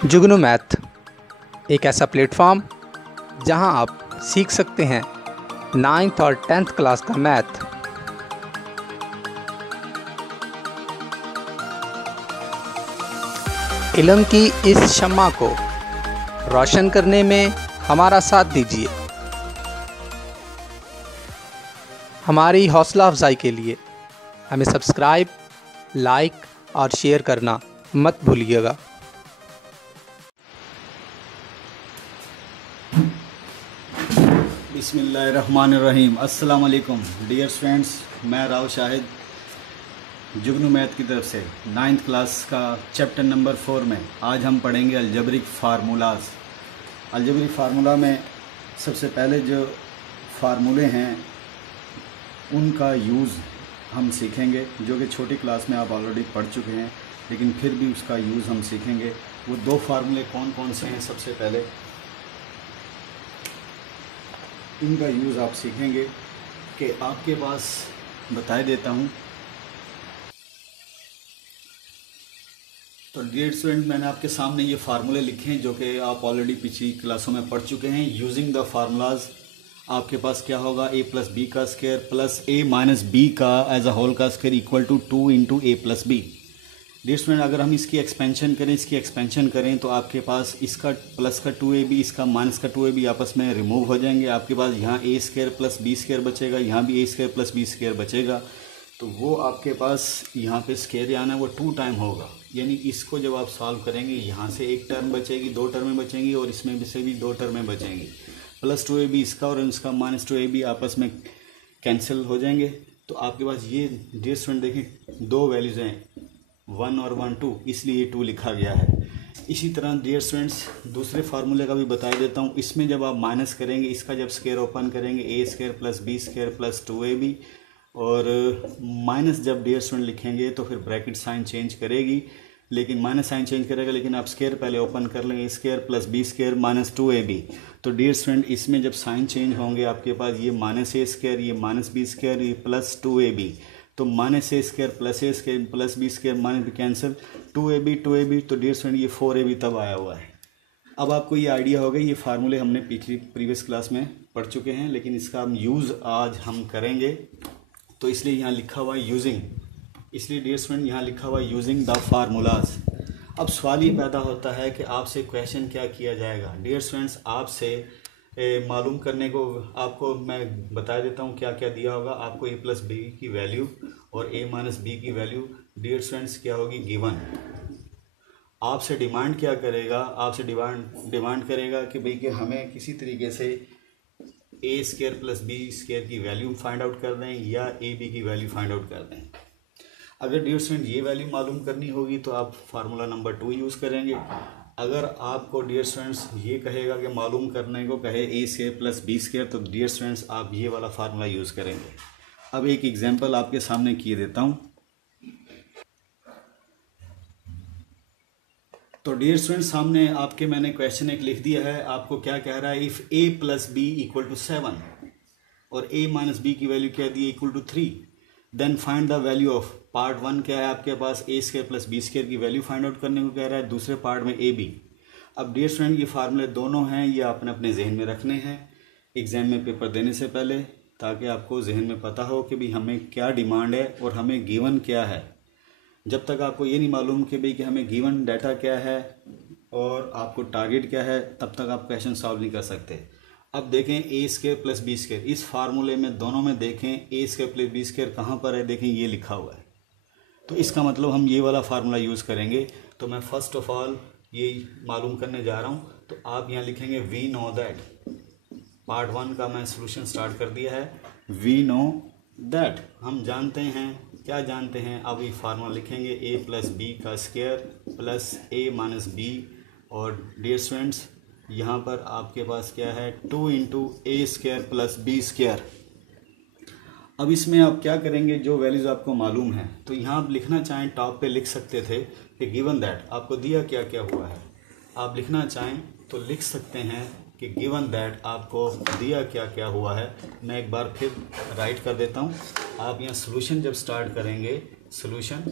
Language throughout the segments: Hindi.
जुगनू मैथ एक ऐसा प्लेटफॉर्म जहां आप सीख सकते हैं 9th और 10th क्लास का मैथ। इल्म की इस शम्मा को रोशन करने में हमारा साथ दीजिए। हमारी हौसला अफजाई के लिए हमें सब्सक्राइब, लाइक और शेयर करना मत भूलिएगा। बिस्मिल्लाहिर्रहमानिर्रहीम। अस्सलाम वालेकुम डियर स्टूडेंट्स, मैं राव शाहिद जुगनू मैथ की तरफ से 9th क्लास का चैप्टर नंबर 4 में आज हम पढ़ेंगे अलजेब्रिक फार्मूलाज। अलजेब्रिक फार्मूला में सबसे पहले जो फार्मूले हैं उनका यूज़ हम सीखेंगे, जो कि छोटी क्लास में आप ऑलरेडी पढ़ चुके हैं, लेकिन फिर भी उसका यूज़ हम सीखेंगे। वो दो फार्मूले कौन कौन से हैं, सबसे पहले इनका यूज़ आप सीखेंगे कि आपके पास बता देता हूँ। तो डियर स्टूडेंट, मैंने आपके सामने ये फार्मूले लिखे हैं जो कि आप ऑलरेडी पिछली क्लासों में पढ़ चुके हैं। यूजिंग द फार्मूलाज आपके पास क्या होगा, a प्लस बी का square plus a minus B का एज अ होल का square equal to 2 into A plus B. Dear student, अगर हम इसकी एक्सपेंशन करें तो आपके पास इसका प्लस का 2ab, इसका माइनस का 2ab आपस में रिमूव हो जाएंगे। आपके पास यहाँ a square plus B square बचेगा, यहाँ भी a square plus B square बचेगा। तो वो आपके पास यहाँ पे स्क्वायर आना वो 2 टाइम होगा, यानी इसको जब आप सॉल्व करेंगे यहाँ से एक टर्म बचेगी, 2 टर्में बचेंगी और इसमें भी से भी 2 टर्में बचेंगी। प्लस 2ab इसका और इसका माइनस 2ab आपस में कैंसिल हो जाएंगे। तो आपके पास ये डियर स्टूडेंट देखें दो वैल्यूज़ हैं, 1 और 1 2, इसलिए 2 लिखा गया है। इसी तरह डियर स्टूडेंट्स दूसरे फार्मूले का भी बता देता हूँ। इसमें जब आप माइनस करेंगे, इसका जब स्क्वायर ओपन करेंगे a square plus B square plus 2ab, और माइनस जब डियर स्टूडेंट लिखेंगे तो फिर ब्रैकेट साइन चेंज करेगी, लेकिन माइनस साइन चेंज करेगा, लेकिन आप स्क्वायर पहले ओपन कर लेंगे, a square plus B square minus 2ab। तो डियर स्टूडेंट इसमें जब साइन चेंज होंगे आपके पास ये माइनस a स्क्वायर, ये माइनस बी स्क्वायर, ये प्लस 2ab। तो minus a square plus B square minus B cancel, 2ab। तो डियर स्टूडेंट ये 4ab तब आया हुआ है। अब आपको ये आइडिया होगा, ये फार्मूले हमने प्रीवियस क्लास में पढ़ चुके हैं, लेकिन इसका हम यूज़ आज हम करेंगे। तो इसलिए यहाँ लिखा हुआ है यूजिंग, इसलिए डियर स्टूडेंट यहाँ लिखा हुआ है यूजिंग द फार्मूलाज। अब सवाल ये पैदा होता है कि आपसे क्वेश्चन क्या किया जाएगा। डियर स्टूडेंट्स आपसे मालूम करने को आपको मैं बता देता हूँ क्या क्या दिया होगा। आपको a प्लस बी की वैल्यू और a माइनस बी की वैल्यू डियर स्टूडेंट्स क्या होगी, गिवन। आपसे डिमांड क्या करेगा, आपसे डिमांड करेगा कि भाई कि हमें किसी तरीके से a square plus B square की वैल्यू फाइंड आउट कर दें या a b की वैल्यू फाइंड आउट कर दें। अगर डियर स्टूडेंट ये वैल्यू मालूम करनी होगी तो आप फार्मूला नंबर 2 यूज़ करेंगे। अगर आपको डियर स्टूडेंट्स ये कहेगा कि मालूम करने को कहे a square plus B square, तो डियर स्टूडेंट्स आप ये वाला फार्मूला यूज़ करेंगे। अब एक एग्जांपल आपके सामने किए देता हूँ। तो डियर स्टूडेंट्स सामने आपके मैंने क्वेश्चन एक लिख दिया है। आपको क्या कह रहा है, if a plus B equal to 7 और a माइनस बी की वैल्यू क्या दी, equal to 3, then find the value of. Part 1 क्या है आपके पास, a square plus B square की वैल्यू फाइंड आउट करने को कह रहा है, दूसरे पार्ट में a b। अब डियर स्टूडेंट ये फार्मूले दोनों हैं, ये आपने अपने जहन में रखने हैं एग्जाम में पेपर देने से पहले, ताकि आपको जहन में पता हो कि भाई हमें क्या डिमांड है और हमें गिवन क्या है। जब तक आपको ये नहीं मालूम कि भाई कि हमें गिवन डाटा क्या है और आपको टारगेट क्या है, तब तक आप क्वेश्चन सॉल्व नहीं कर सकते। अब देखें a square plus B square, इस फार्मूले में दोनों में देखें a square plus B square कहाँ पर है, देखें ये लिखा हुआ है। तो इसका मतलब हम ये वाला फार्मूला यूज़ करेंगे। तो मैं फर्स्ट ऑफ ऑल ये मालूम करने जा रहा हूँ। तो आप यहाँ लिखेंगे वी नो दैट, पार्ट 1 का मैं सोल्यूशन स्टार्ट कर दिया है। वी नो दैट हम जानते हैं, क्या जानते हैं। अब ये फार्मूला लिखेंगे a प्लस बी का square plus a minus B, और डियर स्टूडेंट्स यहाँ पर आपके पास क्या है, 2 into A square plus B square. अब इसमें आप क्या करेंगे, जो वैल्यूज़ आपको मालूम है, तो यहाँ आप लिखना चाहें टॉप पे लिख सकते थे कि गिवन दैट आपको दिया क्या क्या हुआ है। आप लिखना चाहें तो लिख सकते हैं कि गिवन दैट आपको दिया क्या क्या हुआ है। मैं एक बार फिर राइट कर देता हूँ। आप यहाँ सोल्यूशन जब स्टार्ट करेंगे, सोल्यूशन,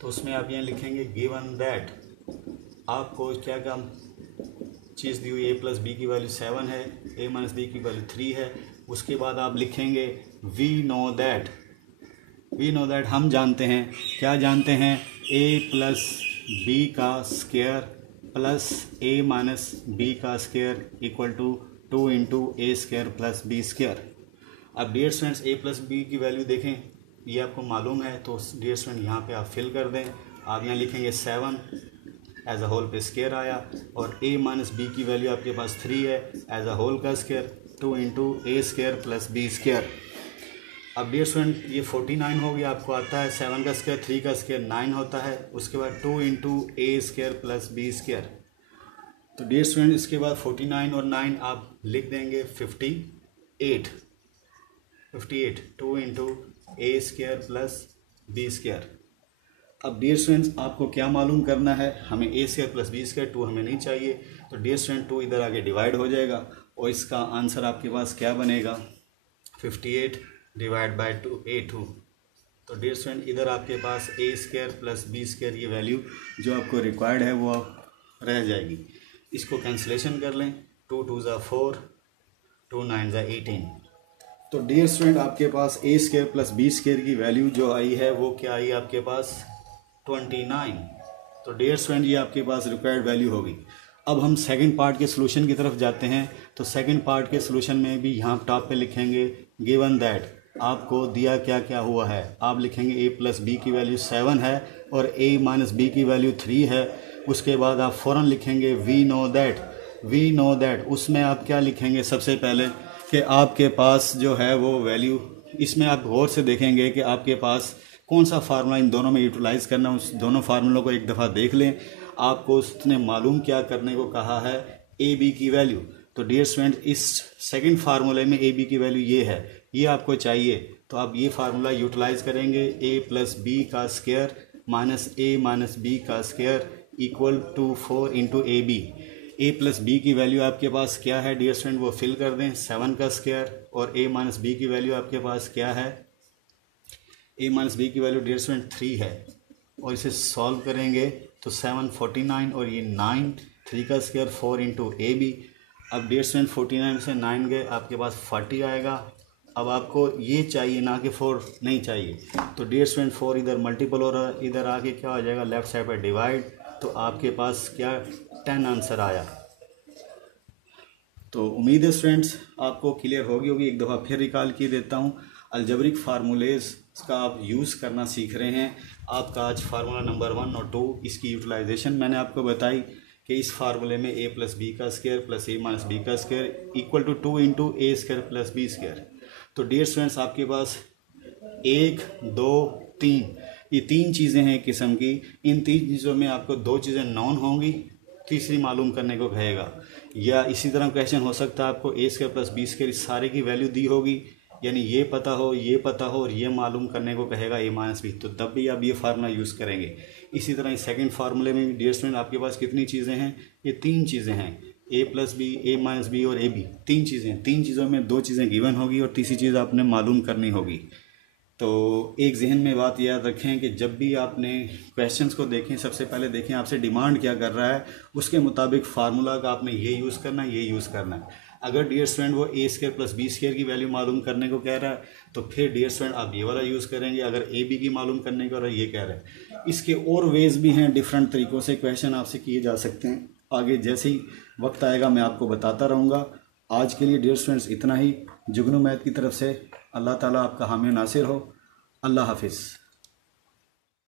तो उसमें आप यहाँ लिखेंगे गिवन दैट आपको क्या क्या चीज़ दी हुई, ए प्लस बी की वैल्यू 7 है, ए माइनस बी की वैल्यू 3 है। उसके बाद आप लिखेंगे वी नो दैट हम जानते हैं, क्या जानते हैं, ए प्लस बी का square plus A minus B का square equal to 2 into A square plus B square. अब dear students A plus B की वैल्यू देखें, ये आपको मालूम है, तो डियर स्टूडेंट यहाँ पे आप फिल कर दें। आप यहाँ लिखेंगे 7 एज अ होल पे स्क्वायर आया, और a माइनस बी की वैल्यू आपके पास 3 है, एज अ होल का square 2 into A square plus B square. अब डियर स्टूडेंट ये 49 हो गया, आपको आता है 7 का स्क्वायर 3 का स्क्वायर 9 होता है। उसके बाद 2 into A square plus B square. तो डियर स्टूडेंट इसके बाद 49 और 9 आप लिख देंगे 58 2 into A square plus B square. अब डियर स्टूडेंट्स आपको क्या मालूम करना है, हमें ए स्क्वायर प्लस बी स्क्वायर 2 हमें नहीं चाहिए, तो डियर स्टूडेंट 2 इधर आगे डिवाइड हो जाएगा और इसका आंसर आपके पास क्या बनेगा, 58 डिवाइड बाई 2 A2। तो डियर स्टूडेंट इधर आपके पास ए स्क्वायर प्लस बी स्क्वायर ये वैल्यू जो आपको रिक्वायर्ड है वो रह जाएगी। इसको कैंसिलेशन कर लें, 2 2 ज़ा 4, 2 9 ज़ा 18। तो डियर स्टूडेंट आपके पास ए स्क्वायर प्लस बी स्क्वायर की वैल्यू जो आई है वो क्या आई आपके पास 29। तो डियर स्टूडेंट ये आपके पास रिक्वायर्ड वैल्यू होगी। अब हम सेकंड पार्ट के सोल्यूशन की तरफ जाते हैं। तो सेकंड पार्ट के सोल्यूशन में भी यहाँ टॉप पे लिखेंगे गिवन दैट, आपको दिया क्या क्या हुआ है, आप लिखेंगे ए प्लस बी की वैल्यू 7 है और ए माइनस बी की वैल्यू 3 है। उसके बाद आप फ़ौरन लिखेंगे वी नो दैट। उसमें आप क्या लिखेंगे, सबसे पहले कि आपके पास जो है वो वैल्यू, इसमें आप गौर से देखेंगे कि आपके पास कौन सा फार्मूला इन दोनों में यूटिलाइज़ करना, उस दोनों फार्मूलों को एक दफ़ा देख लें। आपको उसने मालूम क्या करने को कहा है, ए बी की वैल्यू। तो डियर स्टूडेंट इस सेकंड फार्मूले में ए बी की वैल्यू ये है, ये आपको चाहिए, तो आप ये फार्मूला यूटिलाइज़ करेंगे, ए प्लस बी का square minus A minus B का square equal to 4 into A B. A plus B की वैल्यू आपके पास क्या है डियर स्टूडेंट, वो फिल कर दें, 7 का स्क्वायर, और ए माइनस बी की वैल्यू आपके पास क्या है, ए माइनस बी की वैल्यू डियर स्टूडेंट 3 है, और इसे सॉल्व करेंगे तो 7 49 और ये 9, 3 का स्क्वायर 4 इंटू ए बी। अब डियर स्टूडेंट 49 से 9 गए, आपके पास 40 आएगा। अब आपको ये चाहिए ना कि 4 नहीं चाहिए, तो डियर स्टूडेंट 4 इधर मल्टीपल हो रहा है, इधर आके क्या हो जाएगा, लेफ्ट साइड पर डिवाइड, तो आपके पास क्या 10 आंसर आया। तो उम्मीद है स्टूडेंट्स आपको क्लियर होगी। एक दफ़ा फिर रिकॉल किए देता हूँ, अलजेब्रिक फार्मूलेज़ का आप यूज़ करना सीख रहे हैं। आपका आज फार्मूला नंबर 1 और 2 इसकी यूटिलाइजेशन मैंने आपको बताई कि इस फार्मूले में ए प्लस बी का square plus A minus B का square equal to 2 into A square plus B square. तो डियर स्टूडेंट्स आपके पास 1 2 3 ये 3 चीज़ें हैं किस्म की। इन 3 चीज़ों में आपको 2 चीज़ें नॉन होंगी, तीसरी मालूम करने को कहेगा। या इसी तरह क्वेश्चन हो सकता है आपको ए स्क्वायर प्लस बी स्क्वायर इस सारे की वैल्यू दी होगी, यानी ये पता हो और ये मालूम करने को कहेगा ए माइनस बी, तो तब भी आप ये फार्मूला यूज़ करेंगे। इसी तरह इस सेकंड फार्मूले में भी डियर स्टूडेंट आपके पास कितनी चीज़ें हैं, ये 3 चीज़ें हैं, A plus B, A minus B और ए बी, 3 चीज़ें। 3 चीज़ों में 2 चीज़ें गिवन होगी और तीसरी चीज़ आपने मालूम करनी होगी। तो एक जहन में बात याद रखें कि जब भी आपने क्वेश्चंस को देखें, सबसे पहले देखें आपसे डिमांड क्या कर रहा है, उसके मुताबिक फार्मूला का आपने ये यूज़ करना है, ये यूज़ करना है। अगर डियर स्टूडेंट वो ए स्क्वायर प्लस बी स्क्वायर की वैल्यू मालूम करने को कह रहा है, तो फिर डियर स्टूडेंट आप ये वाला यूज़ करेंगे। अगर ए बी की मालूम करने को ये कह रहा है, इसके और वेज भी हैं, डिफरेंट तरीक़ों से क्वेश्चन आपसे किए जा सकते हैं। आगे जैसे ही वक्त आएगा मैं आपको बताता रहूँगा। आज के लिए डियर स्टूडेंट्स इतना ही। जुगनू मैथ की तरफ से अल्लाह ताला आपका हामी नासिर हो। अल्लाह हाफिज़।